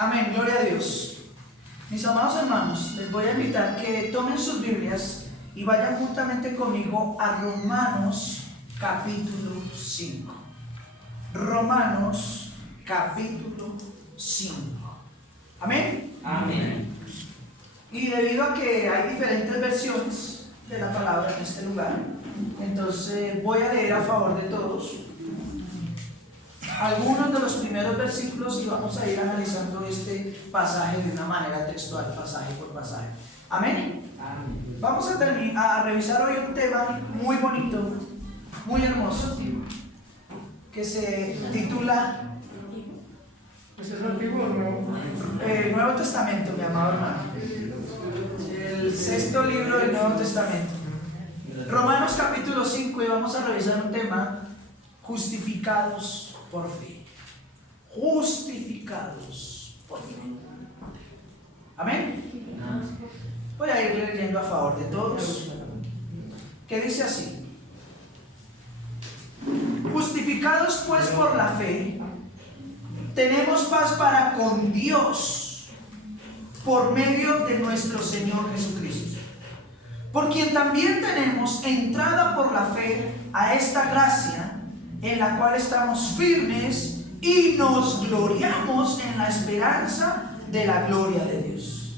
Amén, gloria a Dios. Mis amados hermanos, les voy a invitar que tomen sus Biblias y vayan juntamente conmigo a Romanos capítulo 5. Romanos capítulo 5. Amén. Amén. Y debido a que hay diferentes versiones de la palabra en este lugar, entonces voy a leer a favor de todos algunos de los primeros versículos y vamos a ir analizando este pasaje de una manera textual, pasaje por pasaje. Amén. Amén. Vamos a revisar hoy un tema muy bonito, muy hermoso, que se titula ¿Es el Antiguo o Nuevo? Nuevo Testamento, mi amado hermano. El sexto libro del Nuevo Testamento. Romanos capítulo 5, y vamos a revisar un tema: justificados por fe. Justificados por fe. Amén. Voy a ir leyendo a favor de todos, que dice así: justificados pues por la fe, tenemos paz para con Dios por medio de nuestro Señor Jesucristo, por quien también tenemos entrada por la fe a esta gracia en la cual estamos firmes y nos gloriamos en la esperanza de la gloria de Dios.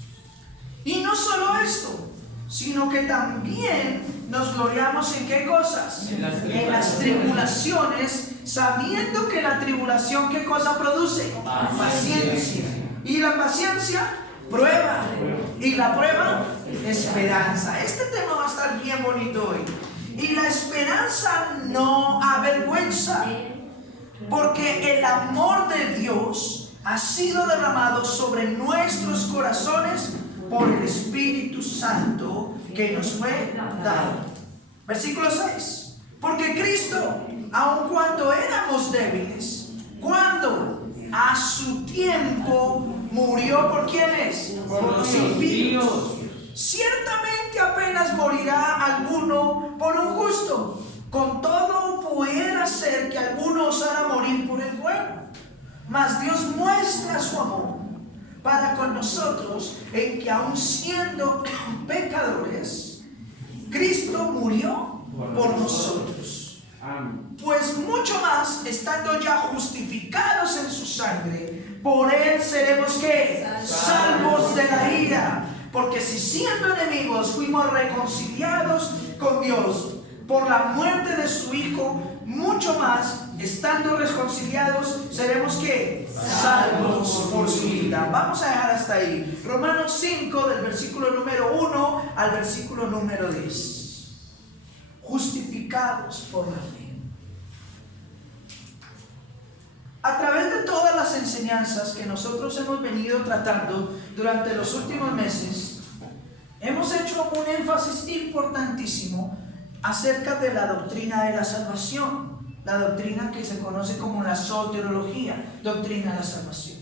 Y no solo esto, sino que también nos gloriamos en ¿qué cosas? En las tribulaciones, sabiendo que la tribulación ¿qué cosa produce? Paciencia. Y la paciencia, prueba. Y la prueba, esperanza. Este tema va a estar bien bonito hoy. Y la esperanza no avergüenza, porque el amor de Dios ha sido derramado sobre nuestros corazones por el Espíritu Santo que nos fue dado. Versículo 6. Porque Cristo, aun cuando éramos débiles, cuando a su tiempo murió ¿por quiénes? Por los impíos. Ciertamente apenas morirá alguno por un justo. Con todo pudiera ser que alguno osara morir por el bueno. Mas Dios muestra su amor para con nosotros en que aun siendo pecadores, Cristo murió por nosotros. Pues mucho más, estando ya justificados en su sangre, por él seremos ¿qué? Salvos de la ira. Porque si siendo enemigos fuimos reconciliados con Dios por la muerte de su Hijo, mucho más, estando reconciliados, seremos ¿qué? Salvos por su vida. Vamos a dejar hasta ahí. Romanos 5, del versículo número 1 al versículo número 10. Justificados por la fe. A través de todas las enseñanzas que nosotros hemos venido tratando durante los últimos meses, hemos hecho un énfasis importantísimo acerca de la doctrina de la salvación, la doctrina que se conoce como la soteriología, doctrina de la salvación.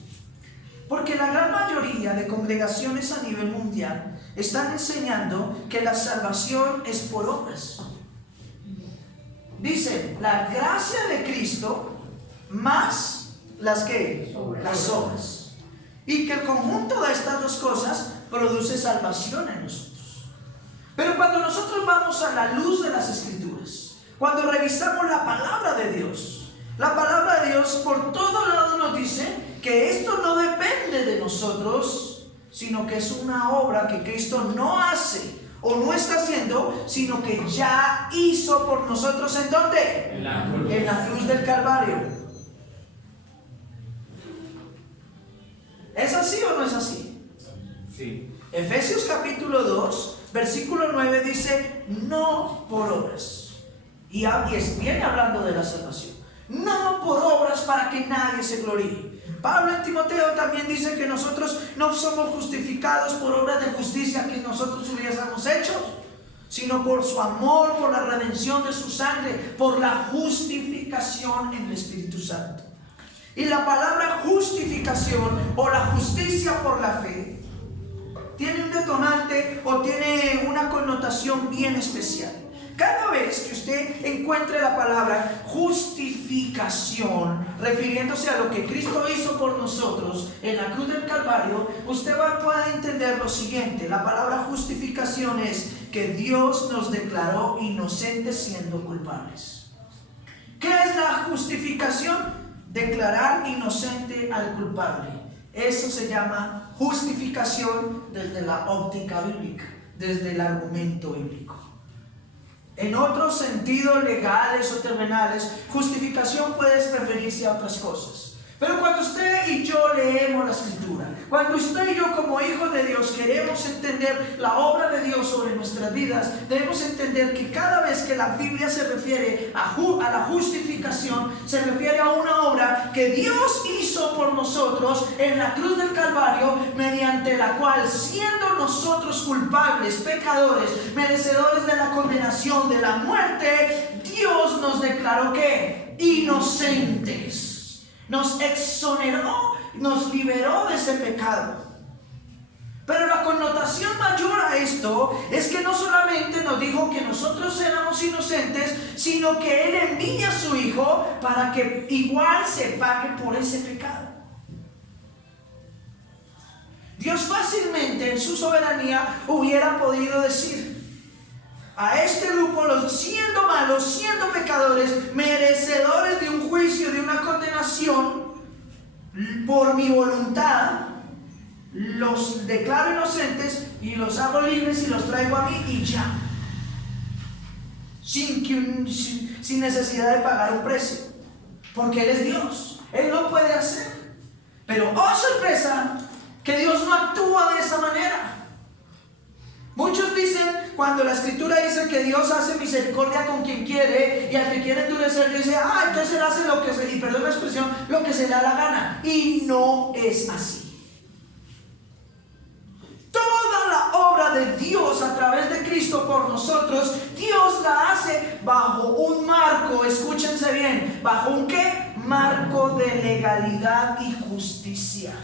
Porque la gran mayoría de congregaciones a nivel mundial están enseñando que la salvación es por obras. Dice, la gracia de Cristo más las que las obras, y que el conjunto de estas dos cosas produce salvación en nosotros. Pero cuando nosotros vamos a la luz de las Escrituras, cuando revisamos la palabra de Dios, la palabra de Dios por todos lados nos dice que esto no depende de nosotros, sino que es una obra que Cristo no hace o no está haciendo, sino que ya hizo por nosotros. ¿En dónde? En la cruz del Calvario. ¿Es así o no es así? Sí. Efesios capítulo 2, versículo 9 dice, no por obras. Y viene hablando de la salvación. No por obras para que nadie se gloríe. Pablo en Timoteo también dice que nosotros no somos justificados por obras de justicia que nosotros hubiésemos hecho, sino por su amor, por la redención de su sangre, por la justificación en el Espíritu Santo. Y la palabra justificación o la justicia por la fe tiene un detonante o tiene una connotación bien especial. Cada vez que usted encuentre la palabra justificación, refiriéndose a lo que Cristo hizo por nosotros en la cruz del Calvario, usted puede entender lo siguiente. La palabra justificación es que Dios nos declaró inocentes siendo culpables. ¿Qué es la justificación? Declarar inocente al culpable. Eso se llama justificación desde la óptica bíblica, desde el argumento bíblico. En otros sentidos legales o terrenales, justificación puede referirse a otras cosas. Pero cuando usted y yo leemos la Escritura, cuando usted y yo como hijos de Dios queremos entender la obra de Dios sobre nuestras vidas, debemos entender que cada vez que la Biblia se refiere a la justificación, se refiere a una obra que Dios hizo por nosotros en la cruz del Calvario, mediante la cual, siendo nosotros culpables, pecadores, merecedores de la condenación, de la muerte, Dios nos declaró que inocentes. Nos exoneró, nos liberó de ese pecado. Pero la connotación mayor a esto es que no solamente nos dijo que nosotros éramos inocentes, sino que Él envía a su Hijo para que igual se pague por ese pecado. Dios fácilmente en su soberanía hubiera podido decir: a este grupo, siendo malos, siendo pecadores, merecedores de un juicio, de una condenación, por mi voluntad, los declaro inocentes y los hago libres y los traigo a mí y ya. Sin necesidad de pagar un precio. Porque Él es Dios. Él lo puede hacer. Pero, oh sorpresa, que Dios no actúa de esa manera. Muchos dicen, cuando la Escritura dice que Dios hace misericordia con quien quiere, y al que quiere endurecer dice, entonces Él hace lo que se, y perdón la expresión, lo que se le da la gana. Y no es así. Toda la obra de Dios a través de Cristo por nosotros, Dios la hace bajo un marco, escúchense bien, bajo un ¿qué? Marco de legalidad y justicia.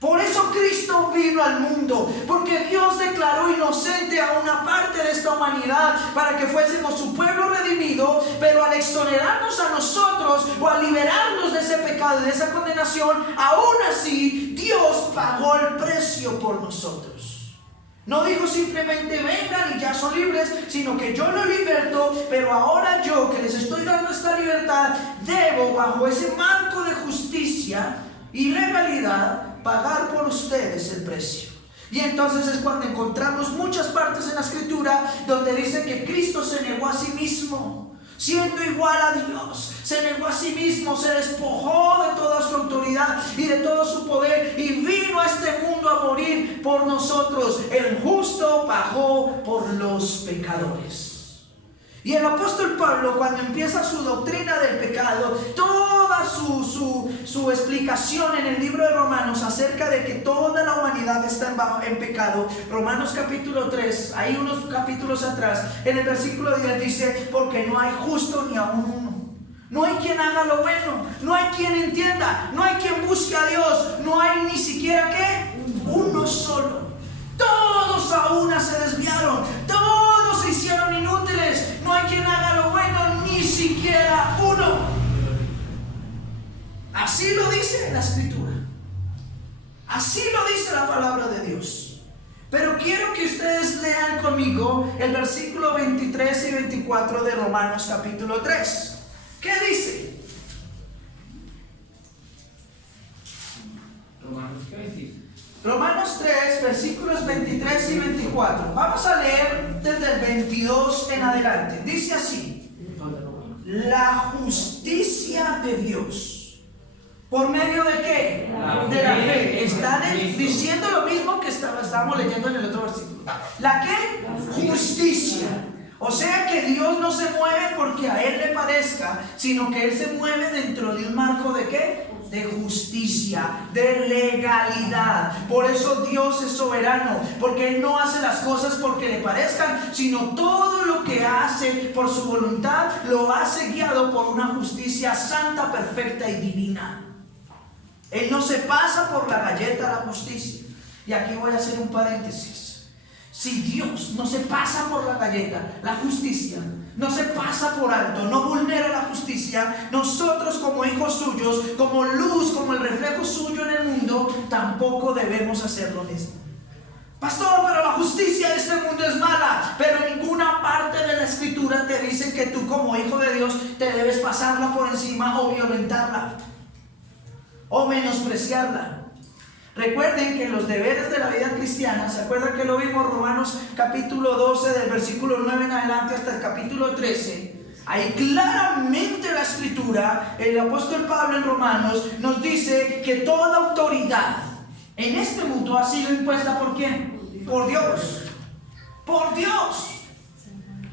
Por eso Cristo vino al mundo, porque Dios declaró inocente a una parte de esta humanidad para que fuésemos su pueblo redimido, pero al exonerarnos a nosotros o al liberarnos de ese pecado y de esa condenación, aún así Dios pagó el precio por nosotros. No dijo simplemente vengan y ya son libres, sino que yo los liberto, pero ahora yo que les estoy dando esta libertad, debo bajo ese marco de justicia y legalidad pagar por ustedes el precio. Y entonces es cuando encontramos muchas partes en la Escritura donde dice que Cristo se negó a sí mismo, siendo igual a Dios, se negó a sí mismo, se despojó de toda su autoridad y de todo su poder y vino a este mundo a morir por nosotros. El justo pagó por los pecadores. Y el apóstol Pablo, cuando empieza su doctrina del pecado, toda su explicación en el libro de Romanos acerca de que toda la humanidad está en pecado, Romanos capítulo 3, hay unos capítulos atrás, en el versículo 10 dice, porque no hay justo ni aún uno. No hay quien haga lo bueno, no hay quien entienda, no hay quien busque a Dios, no hay ni siquiera ¿qué? Uno solo. Todos a una se desviaron, todos se hicieron inútiles, no hay quien haga lo bueno, ni siquiera uno. Así lo dice la Escritura, así lo dice la palabra de Dios. Pero quiero que ustedes lean conmigo el versículo 23 y 24 de Romanos capítulo 3. ¿Qué dice? Romanos 3, versículos 23 y 24. Vamos a leer desde el 22 en adelante. Dice así: la justicia de Dios, ¿por medio de qué? De la fe. Están diciendo lo mismo que estábamos leyendo en el otro versículo. ¿La qué? Justicia. O sea que Dios no se mueve porque a Él le parezca, sino que Él se mueve dentro de un marco de ¿qué? De justicia, de legalidad. Por eso Dios es soberano, porque Él no hace las cosas porque le parezcan, sino todo lo que hace por su voluntad lo hace guiado por una justicia santa, perfecta y divina. Él no se pasa por la galleta de la justicia. Y aquí voy a hacer un paréntesis. Si Dios no se pasa por la galleta, la justicia, no se pasa por alto, no vulnera la justicia, nosotros como hijos suyos, como luz, como el reflejo suyo en el mundo, tampoco debemos hacer lo mismo. Pastor, pero la justicia de este mundo es mala. Pero en ninguna parte de la escritura te dice que tú como hijo de Dios te debes pasarla por encima o violentarla o menospreciarla. Recuerden que los deberes de la vida cristiana, ¿se acuerdan que lo vimos? Romanos capítulo 12 del versículo 9 en adelante hasta el capítulo 13. Ahí claramente la escritura, el apóstol Pablo en Romanos nos dice que toda autoridad en este mundo ha sido impuesta ¿por quién? Por Dios. Por Dios.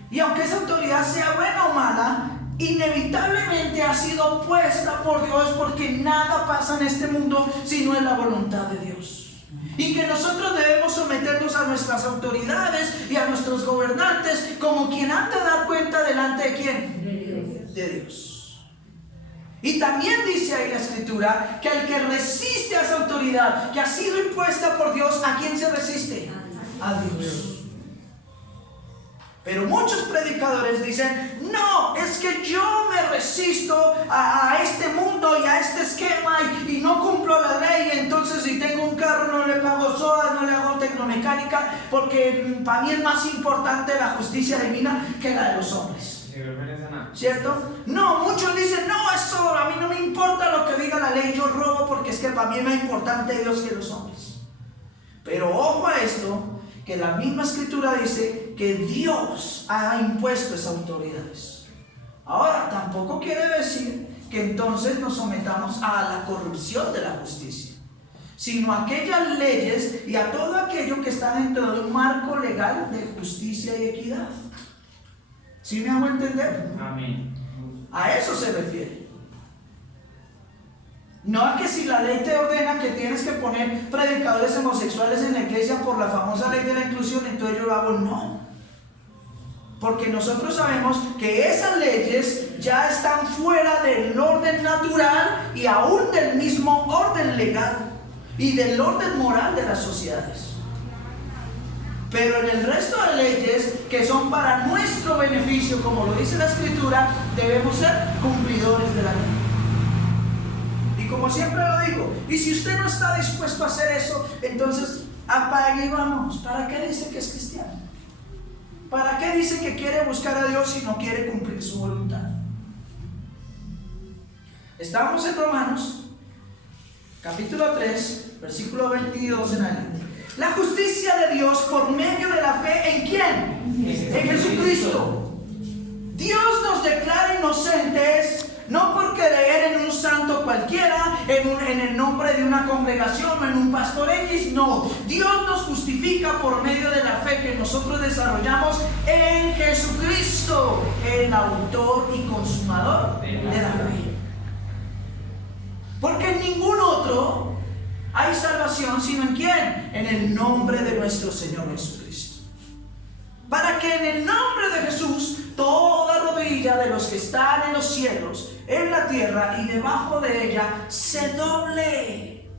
Y aunque esa autoridad sea buena o mala, inevitablemente ha sido puesta por Dios, porque nada pasa en este mundo si no es la voluntad de Dios. Y que nosotros debemos someternos a nuestras autoridades y a nuestros gobernantes como quien han de dar cuenta delante de ¿quién? De Dios. Y también dice ahí la escritura que el que resiste a esa autoridad que ha sido impuesta por Dios, ¿a quién se resiste? A Dios. Pero muchos predicadores dicen, no, es que yo me resisto a este mundo y a este esquema y no cumplo la ley. Entonces si tengo un carro no le pago SOA, no le hago tecnomecánica, porque para mí es más importante la justicia divina que la de los hombres. ¿Cierto? No, muchos dicen, no, eso a mí no me importa lo que diga la ley, yo robo porque es que para mí es más importante Dios que los hombres. Pero ojo a esto, que la misma escritura dice que Dios ha impuesto esas autoridades. Ahora, tampoco quiere decir que entonces nos sometamos a la corrupción de la justicia, sino a aquellas leyes y a todo aquello que está dentro de un marco legal de justicia y equidad. ¿Sí me hago entender? Amén. A eso se refiere. No a que si la ley te ordena que tienes que poner predicadores homosexuales en la iglesia por la famosa ley de la inclusión, entonces yo lo hago. No. Porque nosotros sabemos que esas leyes ya están fuera del orden natural y aún del mismo orden legal y del orden moral de las sociedades. Pero en el resto de leyes que son para nuestro beneficio, como lo dice la escritura, debemos ser cumplidores de la ley. Y como siempre lo digo, y si usted no está dispuesto a hacer eso, entonces apague y vamos. ¿Para qué dice que es cristiano? ¿Para qué dice que quiere buscar a Dios si no quiere cumplir su voluntad? Estamos en Romanos, capítulo 3, versículo 22 en adelante. La justicia de Dios por medio de la fe, ¿en quién? En Jesucristo. Dios nos declara inocentes, no por creer en un santo cualquiera, en el nombre de una congregación o en un pastor X, no. Dios nos justifica por medio de la fe que nosotros desarrollamos en Jesucristo, el autor y consumador de la fe. Porque en ningún otro hay salvación, sino ¿en quién? En el nombre de nuestro Señor Jesucristo. Para que en el nombre de Jesús toda rodilla de los que están en los cielos, en la tierra y debajo de ella se doble.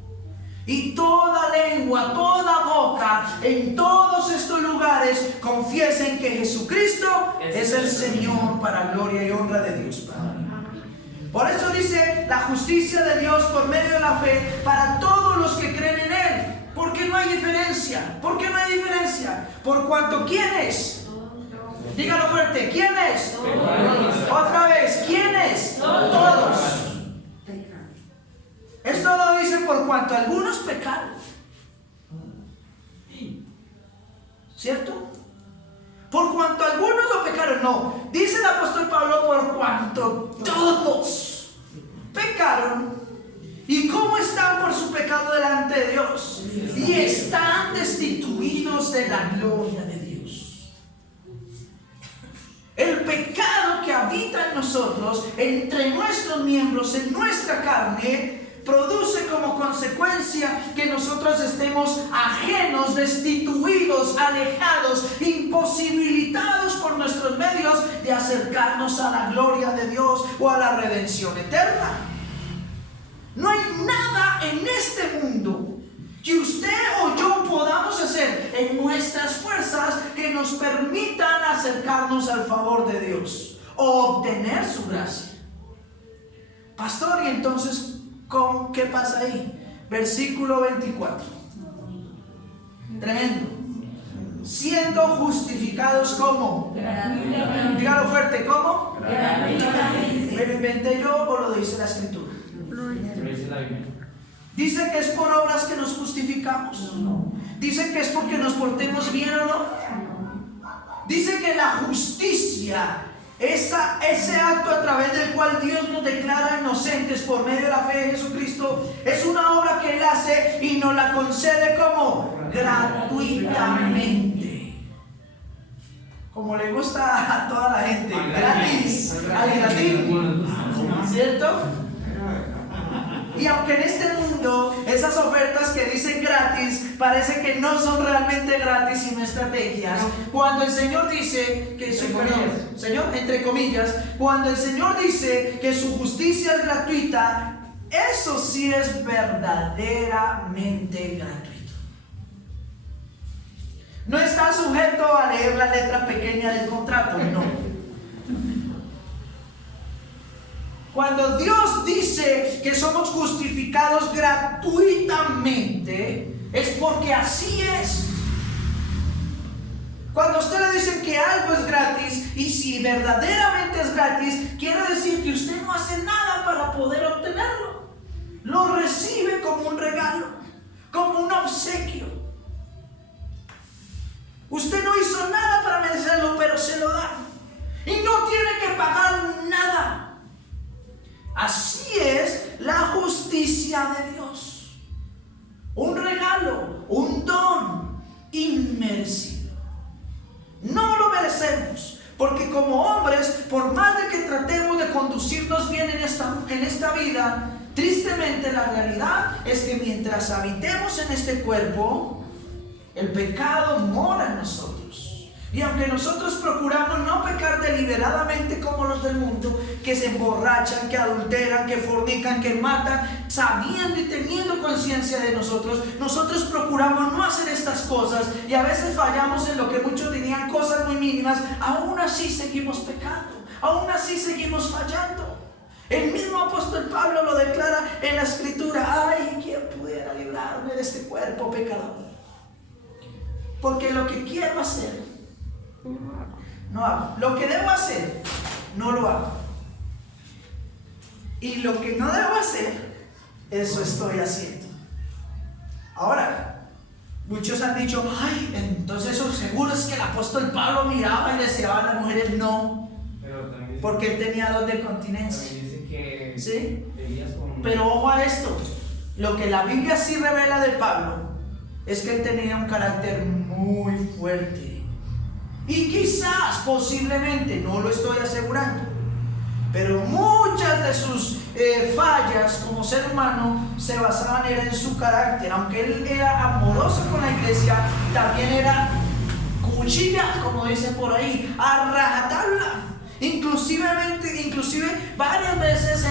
Y toda lengua, toda boca, en todos estos lugares confiesen que Jesucristo es el Señor, para gloria y honra de Dios Padre. Por eso dice la justicia de Dios por medio de la fe para todos los que creen en Él. Porque no hay diferencia. ¿Por qué no hay diferencia? Por cuanto ¿quién es? Dígalo fuerte. ¿Quién es? Otra vez. ¿Quién es? Todos. Esto lo dice por cuanto algunos pecaron. ¿Cierto? Por cuanto algunos lo pecaron, no. Dice el apóstol Pablo, por cuanto todos pecaron. ¿Y cómo están por su pecado delante de Dios? Y están destituidos de la gloria de Dios. El pecado que habita en nosotros, entre nuestros miembros, en nuestra carne, produce como consecuencia que nosotros estemos ajenos, destituidos, alejados, imposibilitados por nuestros medios de acercarnos a la gloria de Dios o a la redención eterna. No hay nada en este mundo que usted o yo podamos hacer en nuestras fuerzas permitan acercarnos al favor de Dios o obtener su gracia. Pastor, y entonces, ¿qué pasa ahí? Versículo 24. Tremendo. Siendo justificados ¿cómo? Dígalo fuerte, ¿cómo? ¿Me lo inventé yo o lo dice la Escritura? Dice que es por obras que nos justificamos. Dice que es porque nos portemos bien o no. Dice que la justicia, ese acto a través del cual Dios nos declara inocentes por medio de la fe en Jesucristo, es una obra que Él hace y nos la concede como gratuitamente. Como le gusta a toda la gente, gratis, al gratín, ¿cierto? Y aunque en este mundo esas ofertas que dicen gratis parece que no son realmente gratis sino estrategias, cuando el Señor dice que su Señor, entre comillas, cuando el Señor dice que su justicia es gratuita, eso sí es verdaderamente gratuito. No está sujeto a leer la letra pequeña del contrato, no. Cuando Dios dice que somos justificados gratuitamente, es porque así es. Cuando a usted le dicen que algo es gratis, y si verdaderamente es gratis, quiere decir que usted no hace nada para poder obtenerlo. Lo recibe como un regalo, como un obsequio. Usted no hizo nada para merecerlo, pero se lo da. Y no tiene que pagar nada. Así es la justicia de Dios. Un regalo, un don inmerecido. No lo merecemos, porque como hombres, por más de que tratemos de conducirnos bien en esta vida, tristemente la realidad es que mientras habitemos en este cuerpo, el pecado mora en nosotros. Y aunque nosotros procuramos no pecar deliberadamente como los del mundo, que se emborrachan, que adulteran, que fornican, que matan, sabiendo y teniendo conciencia de nosotros procuramos no hacer estas cosas y a veces fallamos en lo que muchos dirían cosas muy mínimas. Aún así seguimos pecando, aún así seguimos fallando. El mismo apóstol Pablo lo declara en la Escritura: ay, ¿quién pudiera librarme de este cuerpo pecador? Porque lo que quiero hacer no hago. Lo que debo hacer, no lo hago. Y lo que no debo hacer, eso estoy haciendo. Ahora, muchos han dicho: ay, entonces eso seguro es que el apóstol Pablo miraba y deseaba a las mujeres. No, porque él tenía don de continencia. ¿Sí? Pero ojo a esto: lo que la Biblia sí revela de Pablo es que él tenía un carácter muy fuerte. Y quizás, posiblemente, no lo estoy asegurando, pero muchas de sus fallas como ser humano se basaban en su carácter. Aunque él era amoroso con la iglesia, también era cuchilla, como dicen por ahí, a rajatabla. Inclusive varias veces se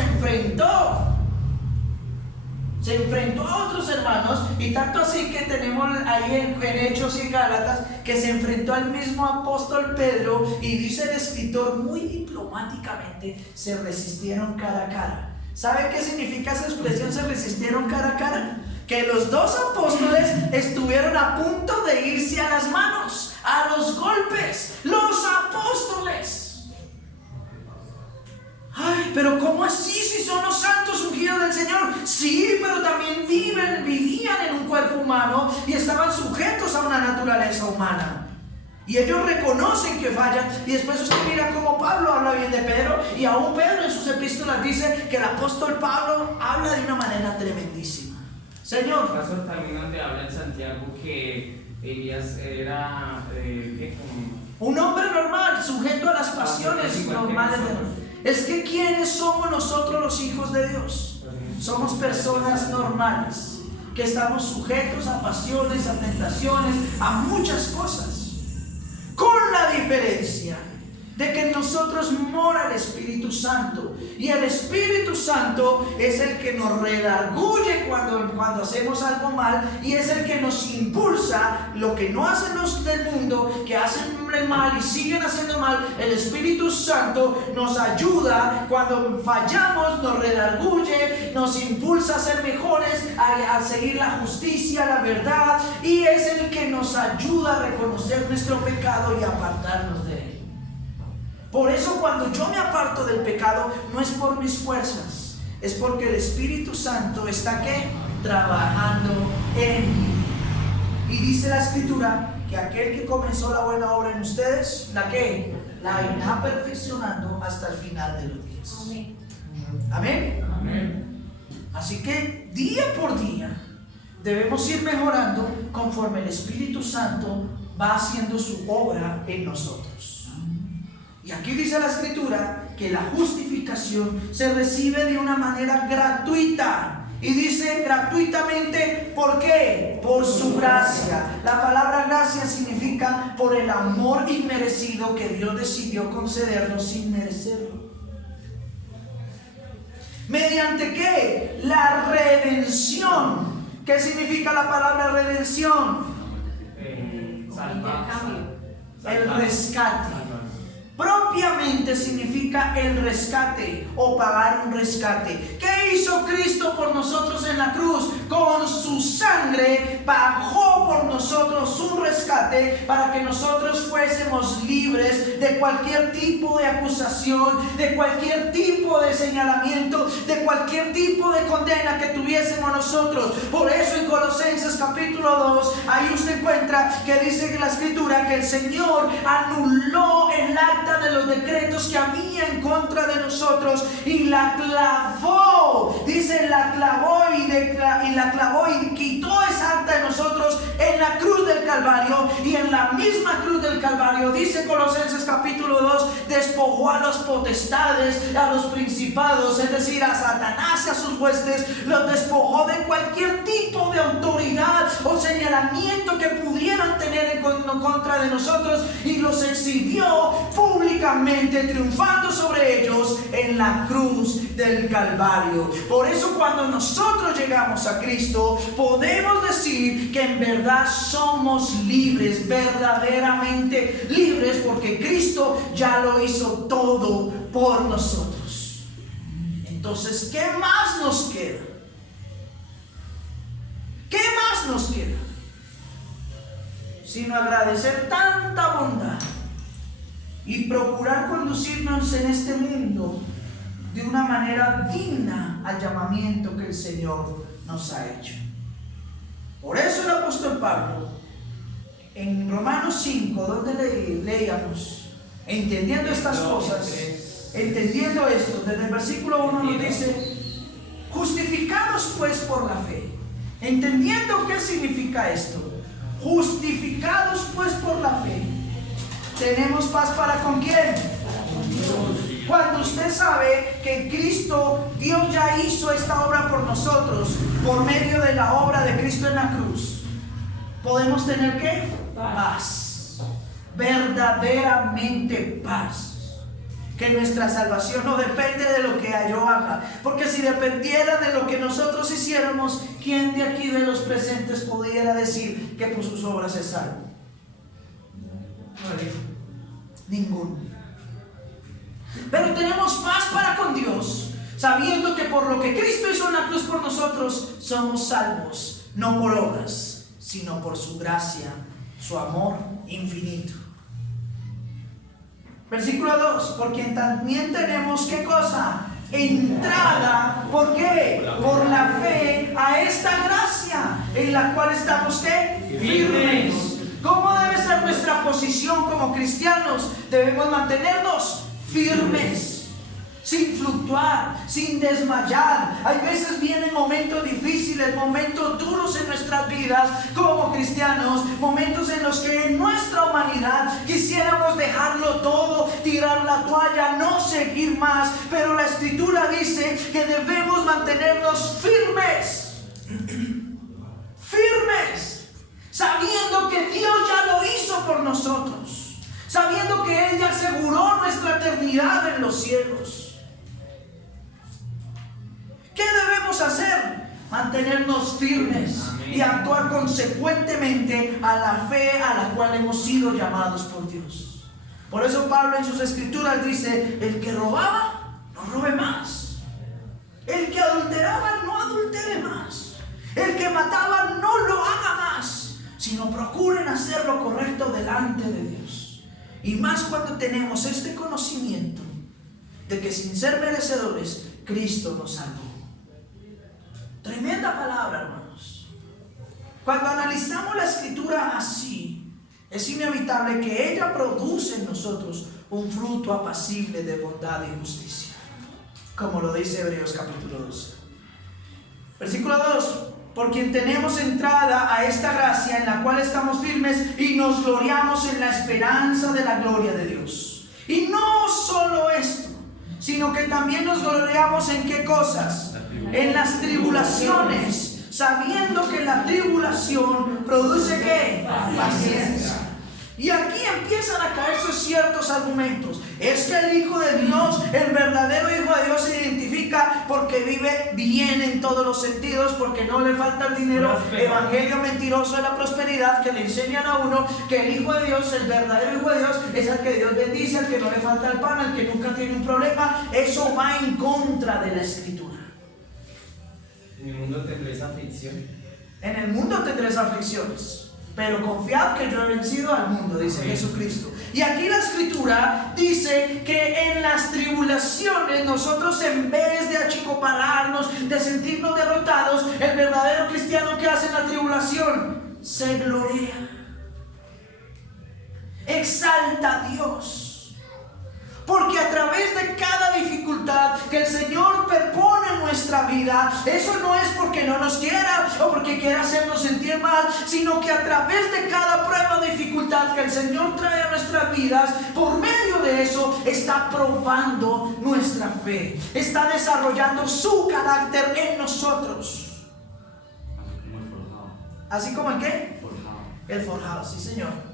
enfrentó a otros hermanos, y tanto así que tenemos ahí en Hechos y Gálatas que se enfrentó al mismo apóstol Pedro, y dice el escritor muy diplomáticamente: se resistieron cara a cara. ¿Sabe qué significa esa expresión, se resistieron cara a cara? Que los dos apóstoles estuvieron a punto de irse a las manos, a los golpes, los apóstoles. Ay, pero ¿cómo así si son los santos ungidos del Señor? Sí, pero también vivían en un cuerpo humano y estaban sujetos a una naturaleza humana. Y ellos reconocen que fallan. Y después usted mira cómo Pablo habla bien de Pedro, y aún Pedro en sus epístolas dice que el apóstol Pablo habla de una manera tremendísima. Señor. El caso también donde habla en Santiago que Elías era un hombre normal, sujeto a las pasiones normales de Dios. Es que ¿quiénes somos nosotros los hijos de Dios? Somos personas normales, que estamos sujetos a pasiones, a tentaciones, a muchas cosas, con la diferencia de que en nosotros mora el Espíritu Santo. Y el Espíritu Santo es el que nos redarguye cuando hacemos algo mal, y es el que nos impulsa lo que no hacen los del mundo, que hacen mal y siguen haciendo mal. El Espíritu Santo nos ayuda cuando fallamos, nos redarguye, nos impulsa a ser mejores, a seguir la justicia, la verdad, y es el que nos ayuda a reconocer nuestro pecado y apartarnos de él. Por eso cuando yo me aparto del pecado, no es por mis fuerzas, es porque el Espíritu Santo está ¿qué? Trabajando en mí. Y dice la Escritura que aquel que comenzó la buena obra en ustedes, ¿la qué? La irá perfeccionando hasta el final de los días. Amén. Amén. Amén. Así que día por día debemos ir mejorando conforme el Espíritu Santo va haciendo su obra en nosotros. Y aquí dice la Escritura que la justificación se recibe de una manera gratuita. Y dice gratuitamente, ¿por qué? Por su gracia. La palabra gracia significa por el amor inmerecido que Dios decidió concedernos sin merecerlo. ¿Mediante qué? La redención. ¿Qué significa la palabra redención? El rescate. Propiamente significa el rescate o pagar un rescate. ¿Qué hizo Cristo por nosotros en la cruz? Con su sangre pagó por nosotros un rescate para que nosotros fuésemos libres de cualquier tipo de acusación, de cualquier tipo de señalamiento, de cualquier tipo de condena que tuviésemos nosotros. Por eso en Colosenses capítulo 2, ahí usted encuentra que dice en la Escritura que el Señor anuló el acta de los decretos que había en contra de nosotros y la clavó, dice la clavó y quitó esa acta de nosotros en la cruz del Calvario. Y en la misma cruz del Calvario, dice Colosenses capítulo 2, despojó a los potestades, a los principados, es decir, a Satanás y a sus huestes, los despojó de cualquier tipo de autoridad o señalamiento que pudieran tener en contra de nosotros, y los exhibió públicamente, triunfando sobre ellos en la cruz del Calvario. Por eso cuando nosotros llegamos a Cristo, podemos decir que en verdad somos libres, verdaderamente libres, porque Cristo ya lo hizo todo por nosotros. Entonces, ¿qué más nos queda? ¿Qué más nos queda? Sino agradecer tanta bondad y procurar conducirnos en este mundo de una manera digna al llamamiento que el Señor nos ha hecho. Por eso el apóstol Pablo, en Romanos 5, donde leíamos, entendiendo estas cosas, entendiendo esto, desde el versículo 1 nos dice: justificados pues por la fe. Entendiendo qué significa esto, justificados pues por la fe, tenemos paz para ¿con quién? Cuando usted sabe que Cristo, Dios ya hizo esta obra por nosotros, por medio de la obra de Cristo en la cruz, podemos tener ¿qué? Paz. Verdaderamente paz. Que nuestra salvación no depende de lo que yo haga, porque si dependiera de lo que nosotros hiciéramos, ¿quién de aquí de los presentes pudiera decir que por sus obras es salvo? Ninguno. Pero tenemos paz para con Dios, sabiendo que por lo que Cristo hizo en la cruz por nosotros, somos salvos, no por obras, sino por su gracia, su amor infinito. Versículo 2, por quien también tenemos, ¿qué cosa? Entrada, ¿por qué? Por la fe a esta gracia, en la cual estamos, ¿qué? Firmes. ¿Cómo debe ser nuestra posición como cristianos? Debemos mantenernos firmes, sin fluctuar, sin desmayar. Hay veces vienen momentos difíciles, momentos duros en nuestras vidas como cristianos, momentos en los que en nuestra humanidad quisiéramos dejarlo todo, tirar la toalla, no seguir más, pero la Escritura dice que debemos mantenernos firmes, firmes, sabiendo que Dios ya lo hizo por nosotros, sabiendo que Él ya aseguró nuestra nuestra eternidad en los cielos. ¿Qué debemos hacer? Mantenernos firmes. Amén. Y actuar consecuentemente a la fe a la cual hemos sido llamados por Dios. Por eso Pablo en sus escrituras dice: el que robaba, no robe más. El que adulteraba, no adultere más. El que mataba, no lo haga más, sino procuren hacer lo correcto delante de Dios. Y más cuando tenemos este conocimiento de que sin ser merecedores, Cristo nos salvó. Tremenda palabra, hermanos. Cuando analizamos la escritura así, es inevitable que ella produce en nosotros un fruto apacible de bondad y justicia, como lo dice Hebreos capítulo 12. Versículo 2: por quien tenemos entrada a esta gracia en la cual estamos firmes y nos gloriamos en la esperanza de la gloria de Dios. Y no solo esto, sino que también nos gloriamos en ¿qué cosas? En las tribulaciones, sabiendo que la tribulación produce ¿qué? Paciencia. Y aquí empiezan a caerse ciertos argumentos. Es que el Hijo de Dios, el verdadero Hijo de Dios, se identifica porque vive bien en todos los sentidos, porque no le falta el dinero. Evangelio mentiroso de la prosperidad que le enseñan a uno que el Hijo de Dios, el verdadero Hijo de Dios, es el que Dios bendice, al que no le falta el pan, al que nunca tiene un problema. Eso va en contra de la Escritura. En el mundo tendréis aflicción. En el mundo tendréis aflicciones, pero confiad que yo he vencido al mundo, dice Jesucristo. Y aquí la escritura dice que en las tribulaciones nosotros, en vez de achicopalarnos, de sentirnos derrotados, el verdadero cristiano que hace en la tribulación se gloria, exalta a Dios. Porque a través de cada dificultad que el Señor propone en nuestra vida, eso no es porque no nos quiera o porque quiera hacernos sentir mal, sino que a través de cada prueba o dificultad que el Señor trae a nuestras vidas, por medio de eso está probando nuestra fe, está desarrollando su carácter en nosotros. ¿Así como el qué? El forjado, sí, Señor.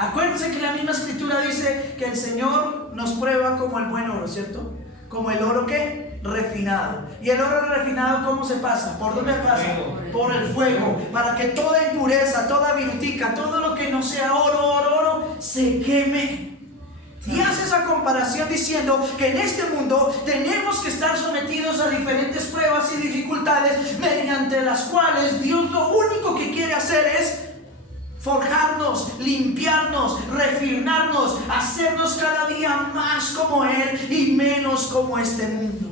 Acuérdense que la misma escritura dice que el Señor nos prueba como el buen oro, ¿cierto? Como el oro ¿qué? Refinado. ¿Y el oro refinado cómo se pasa? ¿Por dónde pasa? Por el fuego. Para que toda impureza, toda virutica, todo lo que no sea oro, se queme. Y hace esa comparación diciendo que en este mundo tenemos que estar sometidos a diferentes pruebas y dificultades, mediante las cuales Dios lo único que quiere hacer es forjarnos, limpiarnos, refinarnos, hacernos cada día más como Él y menos como este mundo.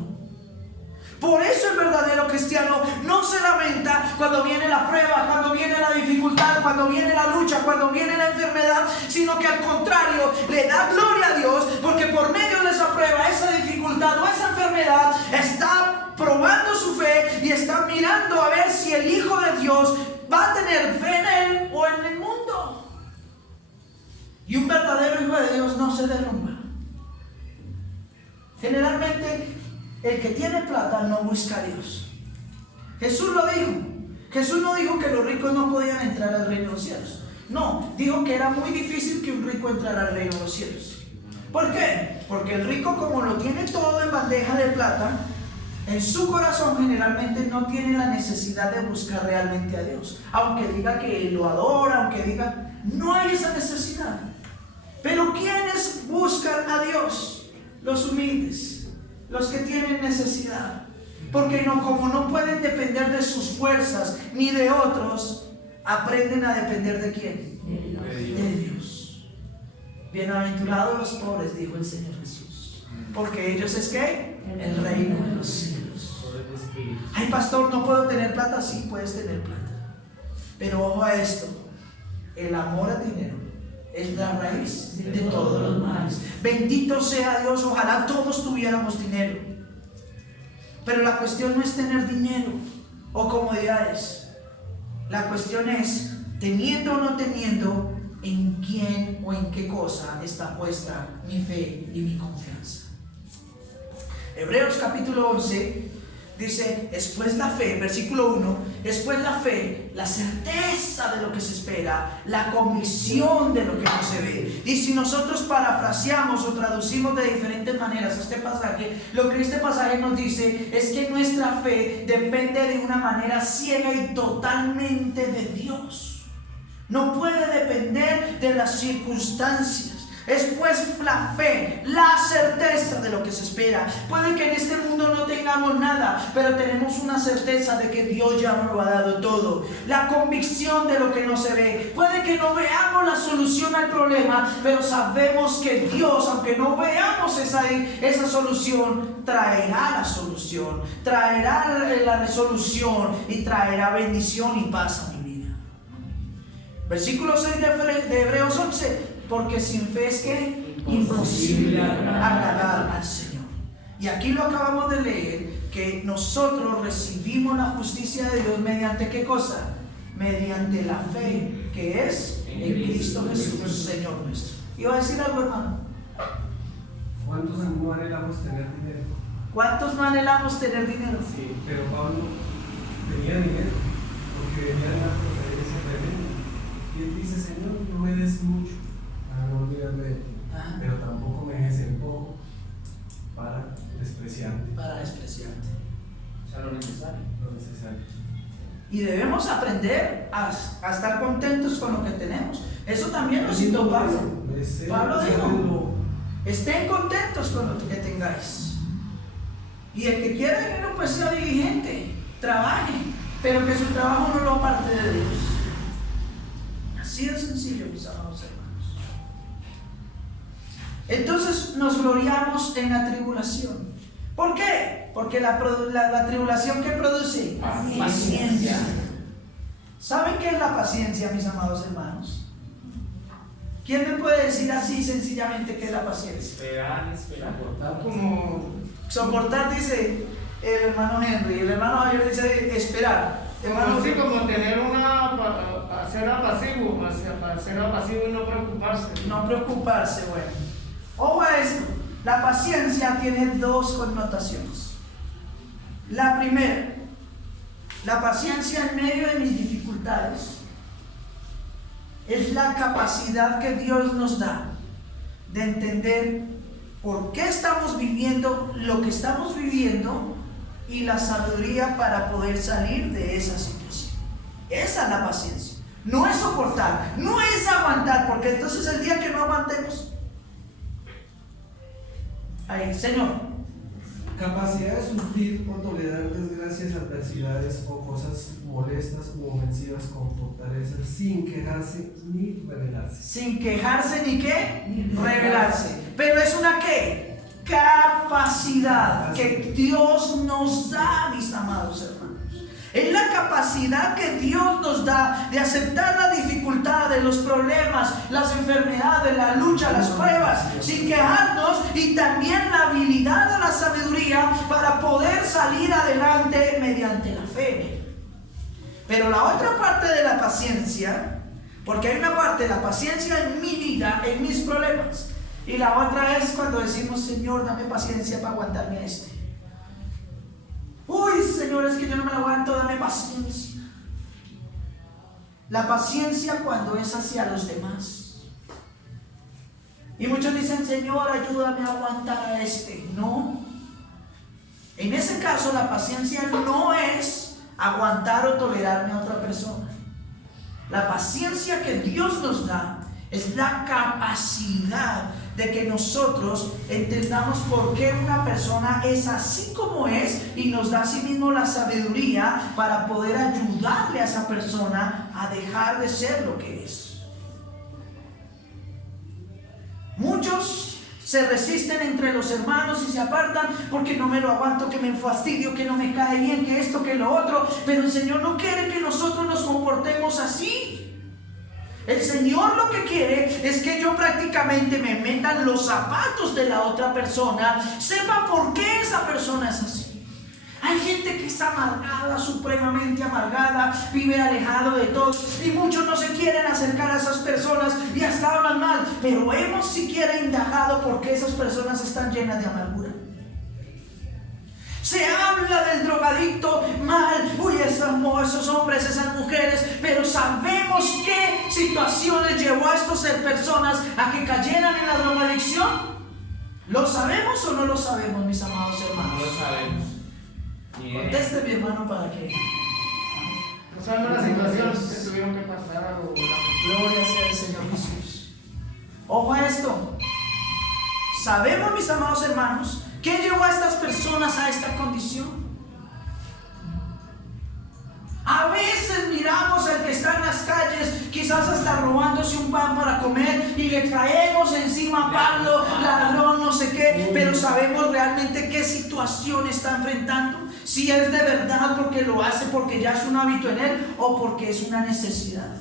Por eso el verdadero cristiano no se lamenta cuando viene la prueba, cuando viene la dificultad, cuando viene la lucha, cuando viene la enfermedad, sino que al contrario le da gloria a Dios, porque por medio de esa prueba, esa dificultad o esa enfermedad está probando su fe y está mirando a ver si el Hijo de Dios va a tener fe en Él o en el mundo. Y un verdadero Hijo de Dios no se derrumba. Generalmente el que tiene plata no busca a Dios. Jesús lo dijo. Jesús no dijo que los ricos no podían entrar al reino de los cielos. No, dijo que era muy difícil que un rico entrara al reino de los cielos. ¿Por qué? Porque el rico, como lo tiene todo en bandeja de plata, en su corazón generalmente no tiene la necesidad de buscar realmente a Dios. Aunque diga que lo adora, aunque diga, no hay esa necesidad. Pero ¿quiénes buscan a Dios? Los humildes, los que tienen necesidad. Porque como no pueden depender de sus fuerzas ni de otros, aprenden a depender ¿de quién? De Dios. Bienaventurados los pobres, dijo el Señor Jesús, porque ellos es ¿qué? El reino de los cielos. Ay, pastor, ¿no puedo tener plata? Sí, puedes tener plata, pero ojo a esto: el amor al dinero es la raíz de todos los males. Bendito sea Dios, ojalá todos tuviéramos dinero, pero la cuestión no es tener dinero o comodidades. La cuestión es, teniendo o no teniendo, en quién o en qué cosa está puesta mi fe y mi confianza. Hebreos capítulo 11, Dice, después la fe, versículo 1, después la fe, la certeza de lo que se espera, la convicción de lo que no se ve. Y si nosotros parafraseamos o traducimos de diferentes maneras este pasaje, lo que este pasaje nos dice es que nuestra fe depende de una manera ciega y totalmente de Dios. No puede depender de las circunstancias. Es pues la fe, la certeza de lo que se espera. Puede que en este mundo no tengamos nada, pero tenemos una certeza de que Dios ya nos lo ha dado todo. La convicción de lo que no se ve. Puede que no veamos la solución al problema, pero sabemos que Dios, aunque no veamos esa solución, traerá la solución, traerá la resolución y traerá bendición y paz a mi vida. Versículo 6 de Hebreos 11. Porque sin fe es que imposible agradar al Señor. Y aquí lo acabamos de leer, que nosotros recibimos la justicia de Dios mediante ¿qué cosa? Mediante la fe que es en Cristo Jesús, Señor nuestro. ¿Iba a decir algo, hermano? ¿Cuántos no anhelamos tener dinero? ¿Cuántos no anhelamos tener dinero? Sí, pero Pablo tenía dinero porque venía de una procedencia tremenda. Y él dice, Señor, no me des mucho para no olvidarme de ti, pero tampoco me dejes en poco para despreciarte. Para despreciarte. O sea, lo necesario. Lo necesario. Y debemos aprender a estar contentos con lo que tenemos. Eso también lo citó Pablo. Pablo dijo, estén contentos con lo que tengáis. Y el que quiera dinero, pues sea diligente, trabaje, pero que su trabajo no lo aparte de Dios. Así de sencillo, mis amados hermanos. Entonces nos gloriamos en la tribulación. ¿Por qué? Porque la tribulación, ¿qué produce? Paciencia. ¿Saben qué es la paciencia, mis amados hermanos? ¿Quién me puede decir así sencillamente qué es la paciencia? Esperar. Como Soportar, dice el hermano Henry. El hermano Javier dice esperar. Hermano, así como tener ser apasivo y no preocuparse. no preocuparse, bueno. Ojo a esto, la paciencia tiene dos connotaciones. La primera, la paciencia en medio de mis dificultades es la capacidad que Dios nos da de entender por qué estamos viviendo lo que estamos viviendo y la sabiduría para poder salir de esa situación. Esa es la paciencia. No es soportar, no es aguantar, porque entonces el día que no aguantemos, ahí, Señor. Capacidad de sufrir o tolerar desgracias, adversidades o cosas molestas u ofensivas con fortaleza, sin quejarse ni rebelarse. Sin quejarse ni qué, ni rebelarse. Pero es una qué, capacidad que Dios nos da, mis amados hermanos. Es la capacidad que Dios nos da de aceptar la dificultad, de los problemas, las enfermedades, la lucha, las pruebas, sin quejarnos, y también la habilidad o la sabiduría para poder salir adelante mediante la fe. Pero la otra parte de la paciencia, porque hay una parte de la paciencia en mi vida, en mis problemas, y la otra es cuando decimos, Señor, dame paciencia para aguantarme este. Uy, Señor, es que yo no me lo aguanto, dame paciencia. La paciencia cuando es hacia los demás. Y muchos dicen, Señor, ayúdame a aguantar a este. No. En ese caso, la paciencia no es aguantar o tolerarme a otra persona. La paciencia que Dios nos da es la capacidad de que nosotros entendamos por qué una persona es así como es y nos da a sí mismo la sabiduría para poder ayudarle a esa persona a dejar de ser lo que es. Muchos se resisten entre los hermanos y se apartan porque no me lo aguanto, que me fastidio, que no me cae bien, que esto, que lo otro. Pero el Señor no quiere que nosotros nos comportemos así. El Señor lo que quiere es que yo prácticamente me meta en los zapatos de la otra persona, sepa por qué esa persona es así. Hay gente que está amargada, supremamente amargada, vive alejado de todos, y muchos no se quieren acercar a esas personas y hasta hablan mal, pero hemos siquiera indagado por qué esas personas están llenas de amargura. Se habla del drogadicto mal, uy, esos hombres, esas mujeres, pero sabemos qué situaciones llevó a estas personas a que cayeran en la drogadicción. ¿Lo sabemos o no lo sabemos, mis amados hermanos? No lo sabemos. Bien. Conteste, mi hermano, para que. No sabemos las situaciones que tuvieron que pasar o Gloria sea el Señor Jesús. Ojo a esto. Sabemos, mis amados hermanos, ¿qué llevó a estas personas a esta condición? A veces miramos al que está en las calles, quizás hasta robándose un pan para comer, y le caemos encima, Pablo, ladrón, no sé qué, pero sabemos realmente qué situación está enfrentando. Si es de verdad porque lo hace, porque ya es un hábito en él, o porque es una necesidad.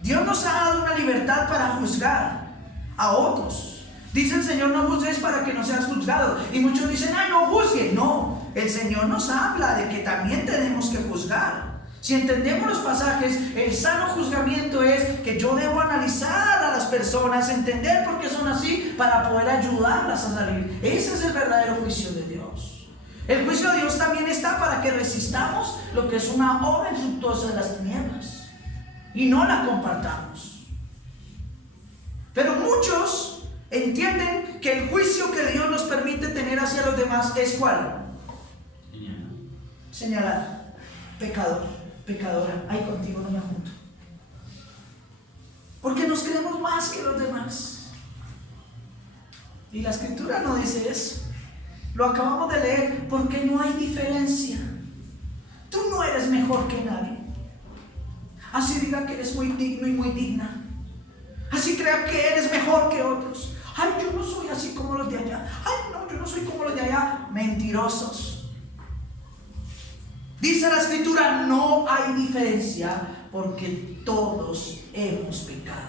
Dios nos ha dado una libertad para juzgar a otros. Dice el Señor: no juzgues para que no seas juzgado. Y muchos dicen: ay, no juzgue. No, el Señor nos habla de que también tenemos que juzgar. Si entendemos los pasajes, el sano juzgamiento es que yo debo analizar a las personas, entender por qué son así, para poder ayudarlas a salir. Ese es el verdadero juicio de Dios. El juicio de Dios también está para que resistamos lo que es una obra infructuosa de las tinieblas y no la compartamos. Pero muchos entienden que el juicio que Dios nos permite tener hacia los demás es ¿cuál? Señalar. Pecador, pecadora, ay, contigo no me junto. Porque nos creemos más que los demás. Y la Escritura no dice eso. Lo acabamos de leer, porque no hay diferencia. Tú no eres mejor que nadie. Así diga que eres muy digno y muy digna. Así crea que eres mejor que otros. Ay, yo no soy así como los de allá. Ay, no, yo no soy como los de allá. Mentirosos. Dice la Escritura: no hay diferencia, porque todos hemos pecado.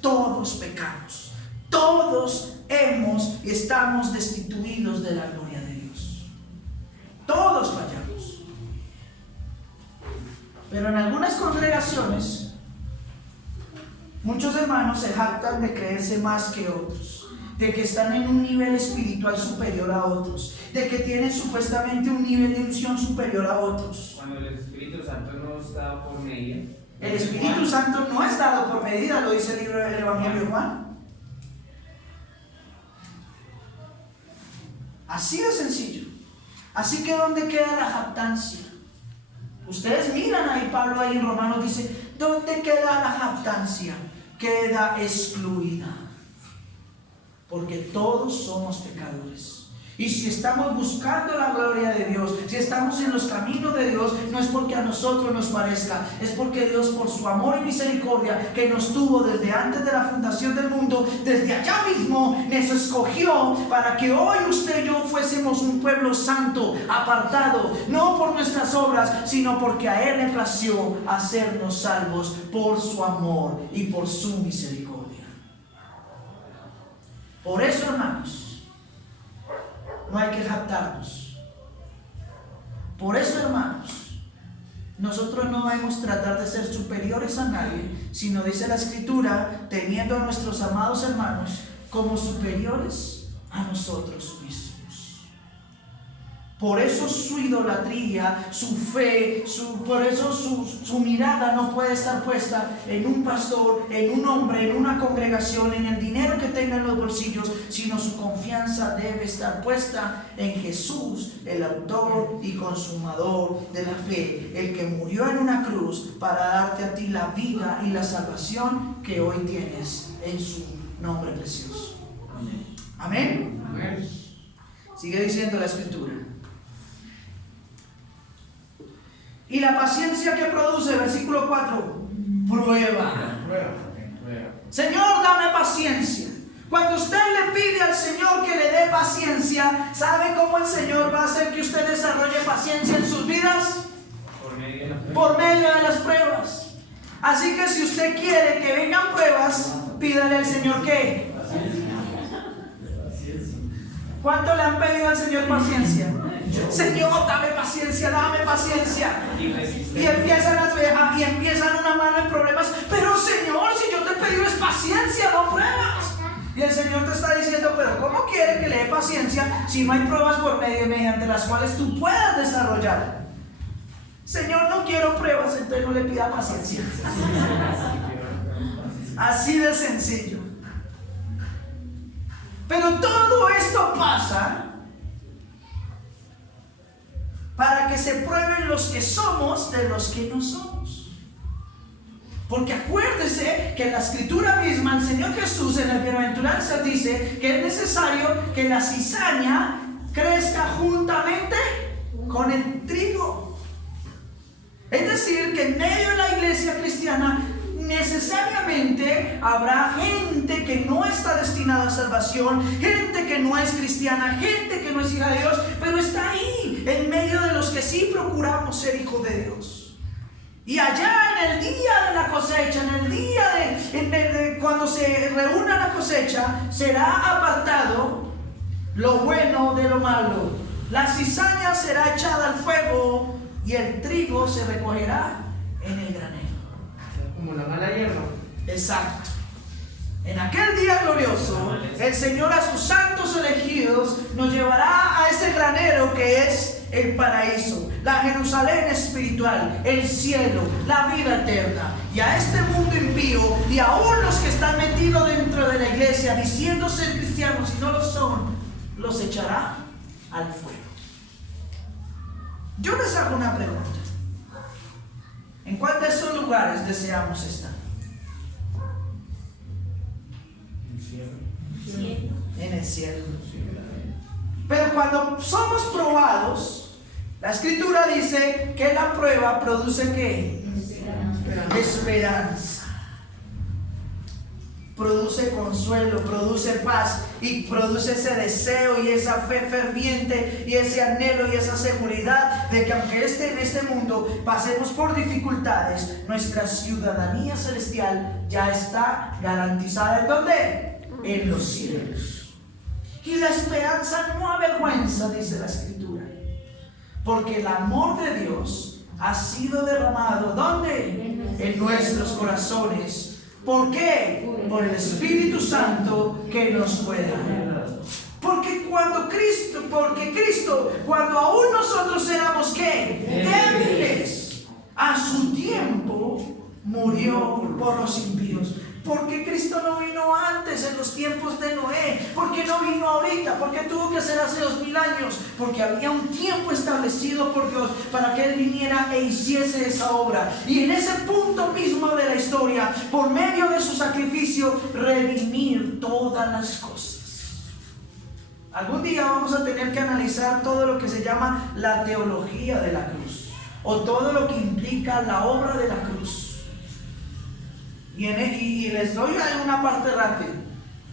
Todos pecamos. Todos hemos y estamos destituidos de la gloria de Dios. Todos fallamos. Pero en algunas congregaciones, muchos hermanos se jactan de creerse más que otros, de que están en un nivel espiritual superior a otros, de que tienen supuestamente un nivel de unción superior a otros. Cuando el Espíritu Santo no está por medio. El Espíritu Santo no es dado por medida, lo dice el libro del Evangelio de Juan. Así de sencillo. Así que ¿dónde queda la jactancia? Ustedes miran ahí, Pablo ahí en Romanos dice: ¿dónde queda la jactancia? Queda excluida. Porque todos somos pecadores. Y si estamos buscando la gloria de Dios, si estamos en los caminos de Dios, no es porque a nosotros nos parezca, es porque Dios, por su amor y misericordia que nos tuvo desde antes de la fundación del mundo, desde allá mismo nos escogió para que hoy usted y yo fuésemos un pueblo santo, apartado, no por nuestras obras, sino porque a Él le plació hacernos salvos por su amor y por su misericordia. Por eso, hermanos, no hay que jactarnos. Por eso, hermanos, nosotros no debemos tratar de ser superiores a nadie, sino, dice la Escritura, teniendo a nuestros amados hermanos como superiores a nosotros mismos. Por eso su idolatría, su fe, por eso su mirada no puede estar puesta en un pastor, en un hombre, en una congregación, en el dinero que tenga en los bolsillos, sino su confianza debe estar puesta en Jesús, el autor y consumador de la fe, el que murió en una cruz para darte a ti la vida y la salvación que hoy tienes en su nombre precioso. Amén. Amén. Sigue diciendo la Escritura. Y la paciencia que produce, versículo 4, prueba. Señor, dame paciencia. Cuando usted le pide al Señor que le dé paciencia, ¿sabe cómo el Señor va a hacer que usted desarrolle paciencia en sus vidas? Por medio de las pruebas. Así que si usted quiere que vengan pruebas, pídale al Señor ¿qué? ¿Cuánto le han pedido al Señor paciencia? Señor, dame paciencia, dame paciencia. Y empiezan una mano en problemas. Pero Señor, si yo te he pedido es paciencia, no pruebas. Y el Señor te está diciendo, pero ¿cómo quiere que le dé paciencia si no hay pruebas por medio mediante las cuales tú puedas desarrollar? Señor, no quiero pruebas, entonces no le pida paciencia. Así de sencillo. Pero todo esto pasa para que se prueben los que somos de los que no somos. Porque acuérdese que en la escritura misma el Señor Jesús en el bienaventuranza dice que es necesario que la cizaña crezca juntamente con el trigo. Es decir, que en medio de la iglesia cristiana necesariamente habrá gente que no está destinada a salvación, gente que no es cristiana, gente que no es hija de Dios, pero está ahí en medio de los que sí procuramos ser hijos de Dios. Y allá en el día de la cosecha, en el día de cuando se reúna la cosecha, será apartado lo bueno de lo malo. La cizaña será echada al fuego y el trigo se recogerá en el granero. Como la mala hierba. Exacto. En aquel día glorioso, el Señor a sus santos elegidos nos llevará a ese granero que es el paraíso, la Jerusalén espiritual, el cielo, la vida eterna. Y a este mundo impío y aún los que están metidos dentro de la iglesia diciendo ser cristianos y no lo son, los echará al fuego. Yo les hago una pregunta. ¿En cuál de esos lugares deseamos estar? En el cielo. Pero cuando somos probados, la escritura dice que la prueba produce ¿qué? Esperanza. Produce consuelo, produce paz y produce ese deseo y esa fe ferviente y ese anhelo y esa seguridad de que aunque en este mundo pasemos por dificultades, nuestra ciudadanía celestial ya está garantizada. ¿En dónde? En los cielos. Y la esperanza no avergüenza, dice la escritura, porque el amor de Dios ha sido derramado ¿dónde? En nuestros corazones. ¿Por qué? Por el Espíritu Santo que nos fue dado. Porque Cristo, cuando aún nosotros éramos ¿qué? Débiles, a su tiempo murió por los impíos. ¿Por qué Cristo no vino antes en los tiempos de Noé? ¿Por qué no vino ahorita? ¿Por qué tuvo que ser hace 2000 años? Porque había un tiempo establecido por Dios para que Él viniera e hiciese esa obra. Y en ese punto mismo de la historia, por medio de su sacrificio, redimir todas las cosas. Algún día vamos a tener que analizar todo lo que se llama la teología de la cruz, o todo lo que implica la obra de la cruz. Y les doy una parte rápida.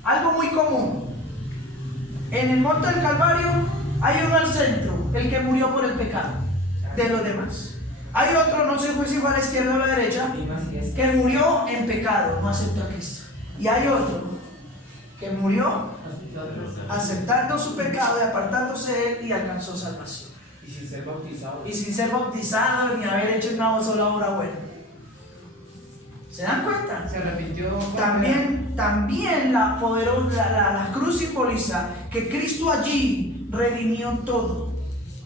Algo muy común. En el monte del Calvario hay uno al centro, el que murió por el pecado de los demás. Hay otro, no sé si fue a la izquierda o a la derecha, que murió en pecado, no aceptó a Cristo. Y hay otro que murió aceptando su pecado y apartándose de él y alcanzó salvación. Y sin ser bautizado. Y sin ser bautizado ni haber hecho una sola obra buena. ¿Se dan cuenta? Se arrepintió. También la cruz simboliza que Cristo allí redimió todo.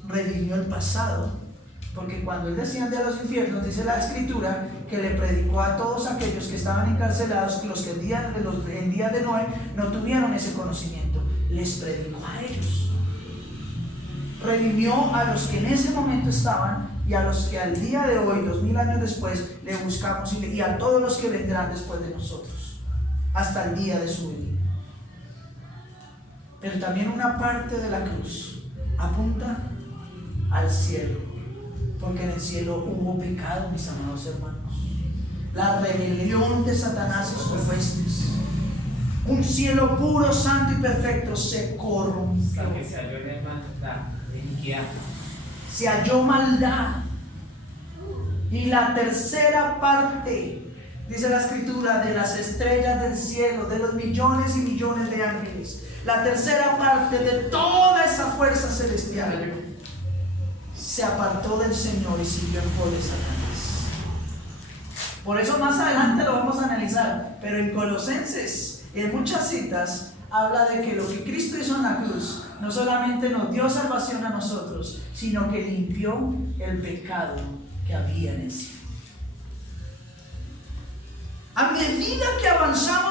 Redimió el pasado. Porque cuando Él desciende a los infiernos, dice la escritura que le predicó a todos aquellos que estaban encarcelados, los que en día de Noé no tuvieron ese conocimiento. Les predicó a ellos. Redimió a los que en ese momento estaban y a los que al día de hoy, 2000 años después, le buscamos y a todos los que vendrán después de nosotros, hasta el día de su venida. Pero también una parte de la cruz apunta al cielo, porque en el cielo hubo pecado, mis amados hermanos. La rebelión de Satanás y sus huestes. Un cielo puro, santo y perfecto se corrompió. Hasta que se halló en el maldad, en iniquidad. Se halló maldad. Y la tercera parte, dice la escritura, de las estrellas del cielo, de los millones y millones de ángeles, la tercera parte de toda esa fuerza celestial se apartó del Señor y siguió en pos de Satanás. Por eso más adelante lo vamos a analizar, pero en Colosenses, En muchas citas habla de que lo que Cristo hizo en la cruz no solamente nos dio salvación a nosotros, sino que limpió el pecado que había en el cielo. A medida que avanzamos